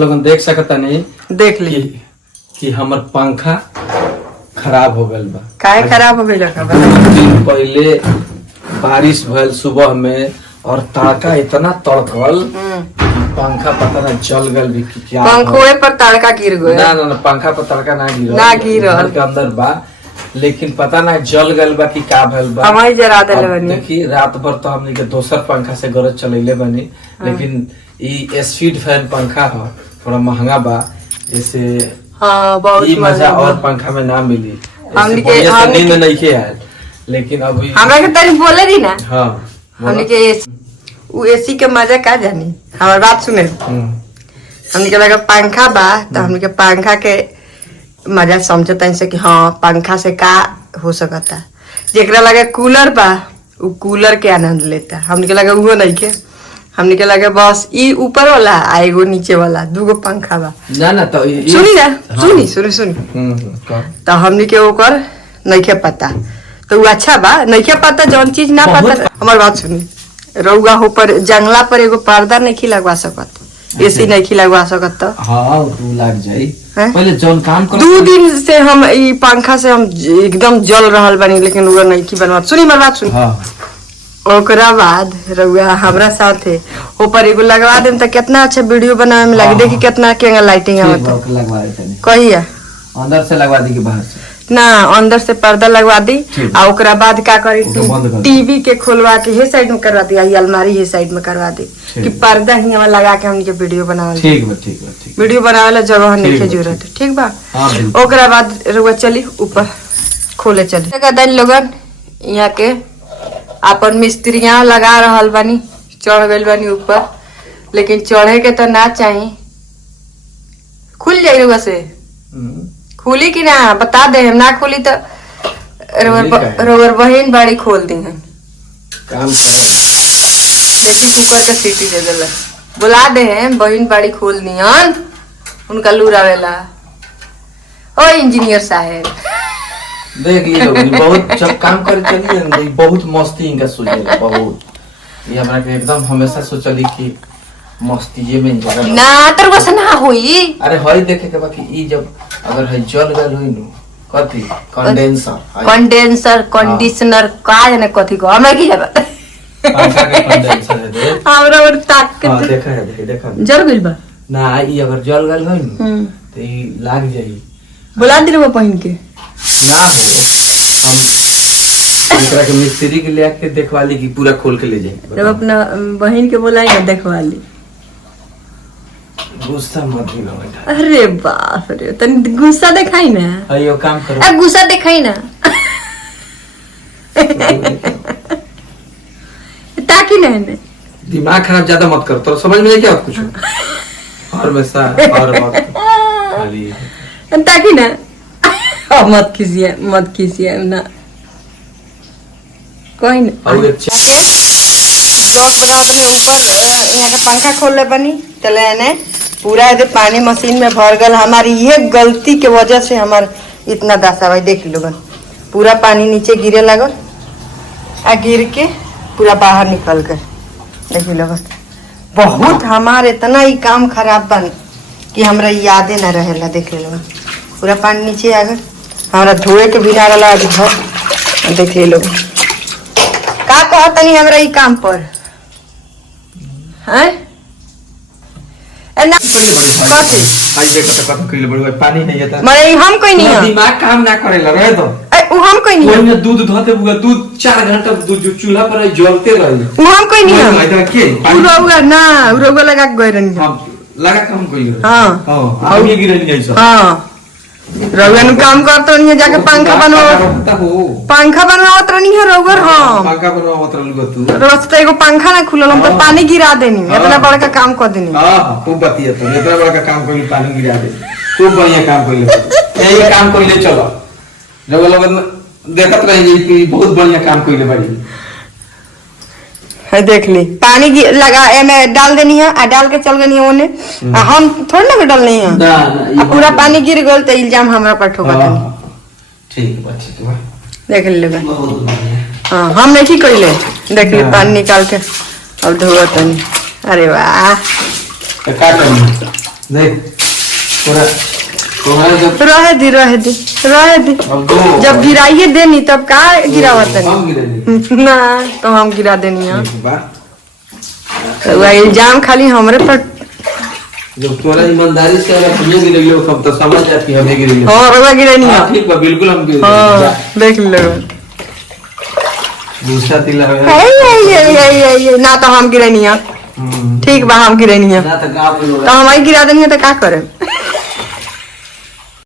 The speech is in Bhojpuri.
लोगन देख सकता नहीं देख ली कि हमर पंखा खराब हो गल बा। काहे खराब हो गइल का? दिन पहले बारिश भइल सुबह में और तड़का इतना तड़कल पंखा पता ना जल गल भी कि क्या पंखोए पर तड़का गिर गया। ना ना ना पंखा पर तड़का ना गिरल, ना गिरल। घर के अंदर बा लेकिन पता ना जल गल बा कि का भइल बा। हमारी जरा देले अब बनी। देखी रात भर तो हमनी के दोसर पंखा से गरज चलैले बनी लेकिन ई स्पीड फैन पंखा ह थोड़ा महंगा बा। जैसे हाँ बहुत ई मजा मजा और पंखा में ना मिली। हमनी के नींद में नहीं के आयल लेकिन अभी हमरा के तनी बोले दी ना। हाँ हमनी के उ एसी के मजा का जानी। हमार बात सुने, हमनी के लगा पंखा बा तो हमनी के पंखा के मजा समझता से कि हाँ पंखा से का हो सकता। जेकरा लगे कूलर बा उ कूलर के आनंद लेता। हमनी के लगे उहो नहीं के, हमनी के लगे बस ई ऊपर वाला आ एगो नीचे वाला दूगो पंखा बा। ना ना तो सुनी ना, हाँ। सुनी तो हमनी के ओकर नइखे पता तो उ अच्छा बा। नइखे पता जौन चीज ना पता। हमार बात सुनी, रउआ हो पर जंगला पर एगो पर्दा नहीं लगवा सकत, एसी नहीं लगवा सकत तो हाँ तू लग जाई। हैं? पहले जौन काम कर 2 दिन से हम ई पंखा से हम एकदम जल रहल बानी लेकिन वो नहीं बनवा। सुनी हमार बात सुनी। हाँ ओकरा बाद रउआ हमरा साथे ऊपर एगो लगवा देम त कितना अच्छा वीडियो बनावे में लगी। देखी कितना केंगा लाइटिंग आवत है। लगवा देते नहीं, कहिया अंदर से लगवा दी कि बाहर से? ना अंदर से पर्दा लगवा दी ठीक। आ ओकरा बाद का करी ओके, बंद कर दी। टीवी के खोलवा के हे साइड में करवा दी, आई अलमारी हे साइड में करवा दी ठीक। कि पर्दा ही लगा के हमनी के वीडियो बनावल। ठीक बा ठीक बा ठीक बा। वीडियो बनावे ला जगह नहीं ठीक के बा, जरूरत है। ठीक बा। हाँ बिल्कुल। ओकरा बाद रुआ चली ऊपर खोले चली। देखा लोगन यहाँ के अपन मिस्त्रियां लगा रहल बानी, चढ़ गइल बानी ऊपर लेकिन चढ़े के तो ना चाही। खुल जाई रुआ से? खुली कि ना बता दे, हम ना खुली तो रोवर बहन बाड़ी खोल दी है। काम देखी कुकर के सीटी दे देला, बुला दे हैं बहन बाड़ी खोल दिहन, उनका लूर आवेला। ओ इंजीनियर साहब देख ली लोग बहुत जब काम करे चली ना बहुत मस्ती इनका सोचेला बहुत। ये हमरा के एकदम हमेशा सोचली कि मस्ती ये में जगह ना तर बस ना होई। अरे हई देखे के बाकी ई जब अगर है जल गल होई नु कथी कंडेंसर कंडेंसर कंडीशनर का जाने कथी को हमरा की जाबा। पंखा के कंडेंसर है दे। हमरा और ताक के हां देखा है देखा जल गइल बा ना। ई अगर जल गल होई नु तो ई लाग जाई। बुला दिल वो पहन के ना हो हम एकरा के मिस्त्री के ले आके देखवा ली कि पूरा खोल के ले जाए। जब अपना बहन के बुलाई ना देखवा ली। गुस्सा मत दिलो बेटा। अरे बाप रे तनी गुस्सा दिखाई ना। अयो काम करो। अब गुस्सा दिखाई ना ताकि ना है। दिमाग खराब ज्यादा मत कर, तो समझ में नहीं क्या कुछ और वैसा और मत खाली ताकि ना मत कीजिए ना कोई ना। और अपने ऊपर यहाँ का पंखा खोल ले बनी चले ने पूरा इधर पानी मशीन में भर गल। हमारी ये गलती के वजह से हमार इतना दशा भाई देख लोगन पूरा पानी नीचे गिरे लगल आ गिर के पूरा बाहर निकल गए। देखिए लोगन बहुत हमार इतना ही काम खराब बन कि हमरा यादे न रहेला। देख लोगन पूरा पानी नीचे आ गए, हमरा धोए के भी ना रहला अभी घर। देख लोग का कहतनी हमरा ई काम पर हैं ना कथी आज देखो तो कत कइले बड़ुआ पानी नहीं आता। मरे हम कोई नहीं है। दिमाग काम ना करेला रहे तो उ हम कोई नहीं कोई है। में दूध धोते बुआ दूध 4 घंटा दूध जो चूल्हा पर जलते रही। उ हम कोई नहीं है। इधर के उ रोगा लगा के गए रहनी। हम लगा काम कइले। हां हां आगे गिरल नहीं सब। हां रउआ नु काम करतो नहीं है, जाके पंखा बनवाओ। पंखा बनवावत रहनी है रउआ। हां पंखा बनवावत रहलु तू। रोज तो एगो पंखा ना खुलल हम तो पानी गिरा देनी। इतना बड़का काम कर देनी। हां खूब बतिया तू इतना बड़ा काम कइले पानी गिरा दे। खूब बढ़िया काम कइले। यही काम कइले चलो जब लोग देखत रहे कि बहुत बढ़िया काम कइले बड़ी है। देख ली पानी लगा एमे डाल देनी है आ डाल के चल गनी है ओने। हम थोड़ी ना डालनी है ना पूरा पानी गिर गल तो इल्जाम हमरा पर ठोका देनी। ठीक बा ठीक बा देख ले बा। बहुत बढ़िया। हां हम नहीं कइले। देख ली पानी निकाल के अब धोआ तनी। अरे वाह तो का करनी देख पूरा तुम्हारे जब रहे दी अब दो जब गिराइए देनी तब का गिरावत हम गिरेंगे ना तो हम गिरा देनी है एक बार वह इल्जाम खाली हमरे पर जब तोरा ईमानदारी से अगर तुझे गिरेगी वो कब तो समझ जाती है हमें गिरेगी हाँ रवा गिरानी है ठीक बा बिल्कुल हम गिरेंगे हाँ देख लो दूसरा तिला ये ना तो हम गिरानी है ठीक बा हम गिरानी है ना तो गांव में लोग तो हमारी गिरा देनी है तो क्या करे